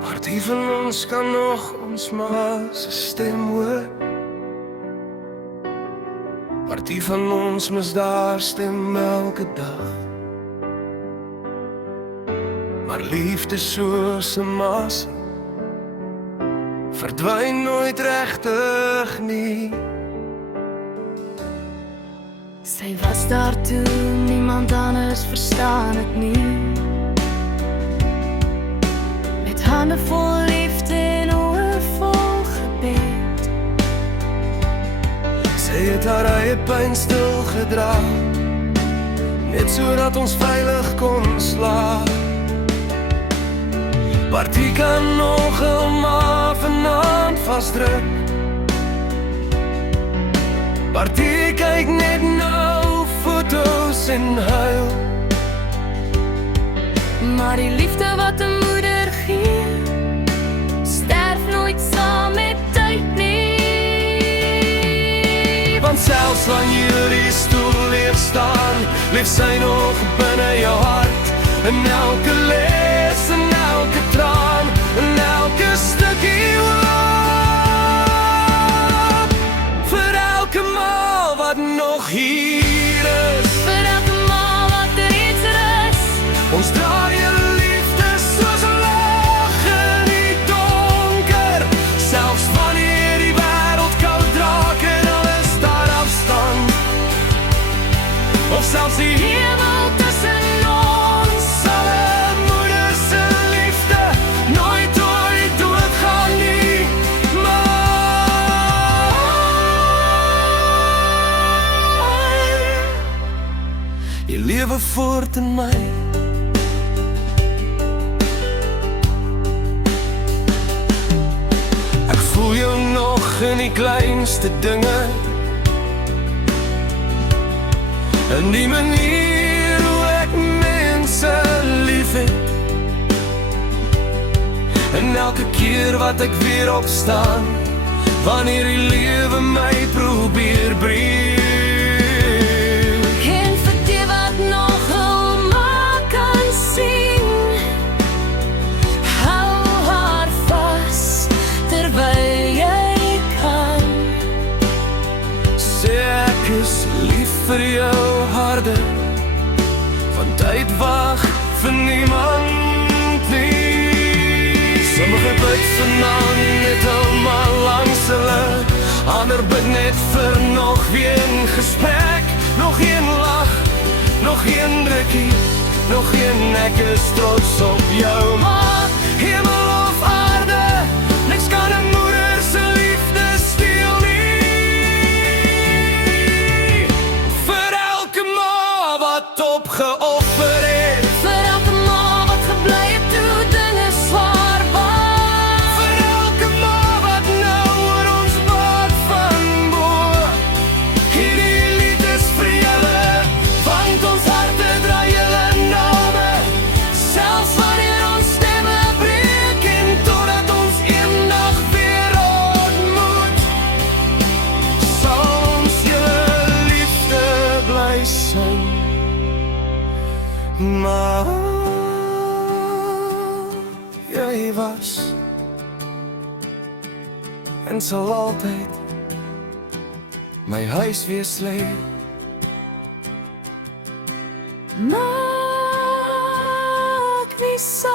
Party van ons kan nog ons ma se stem hoor. Party van ons mis daar stem elke dag. Maar liefde soos 'n mas verdwyn nooit regtig nie. Sy was daar toe, niemand anders verstaan het nie. Met hande vol liefde en oë vol gebed. Sy het haar eie pyn stil gedra, net sodat ons veilig kon slaap. Party kan nog 'n ma vanaand vasdruk. Party kyk net nou foto's en huil. Maar die liefde wat 'n moeder gee, sterf nooit saam met tyd nie. Want selfs wanneer die stoel leeg staan, leef sy nog binne jou hart. En elke les en elke traan en elke stukkie hoop. Vir elke ma wat nog hier is, Vir elke ma wat reeds rus, ons dra jou liefde soos 'n lag in die donker. Selfs wanneer die wêreld koud raak en alles daar afstand, of selfs die hemel tussen ons, sal 'n moeder se liefde nooit ooit doodgaan nie. Maar jy lewe voort in my. Ek voel jou nog in die kleinste dinge, in die manier hoe ek mense liefhet. En elke keer wat ek weer opstaan, wanneer die lewe my probeer breek. en vir die wat nog ma kan sien, hou haar vas terwyl jy kan. Sê ek is lief vir jou harde, want tyd wag vir niemand nie. Sommige bid vanaand net almal langs hulle, ander bid net vir nog een gesprek, nog een lach, nog een drukkie, nog een ek is trots op jou. Maar hemel of aarde, niks kan 'n moeder se liefde steel nie. Vir elke ma wat opgeoffer het, Vir elke ma wat gebly het toe dinge swaar was. vir elke ma wat nou oor ons bad van bo. Hierdie lied is vir julle, want ons harte dra julle name. Selfs wanneer ons stemme breek en totdat ons eendag weer ontmoet, sal ons julle liefde bly sing. Maar jy was en sal altyd my huis wees lê. Maak nie saak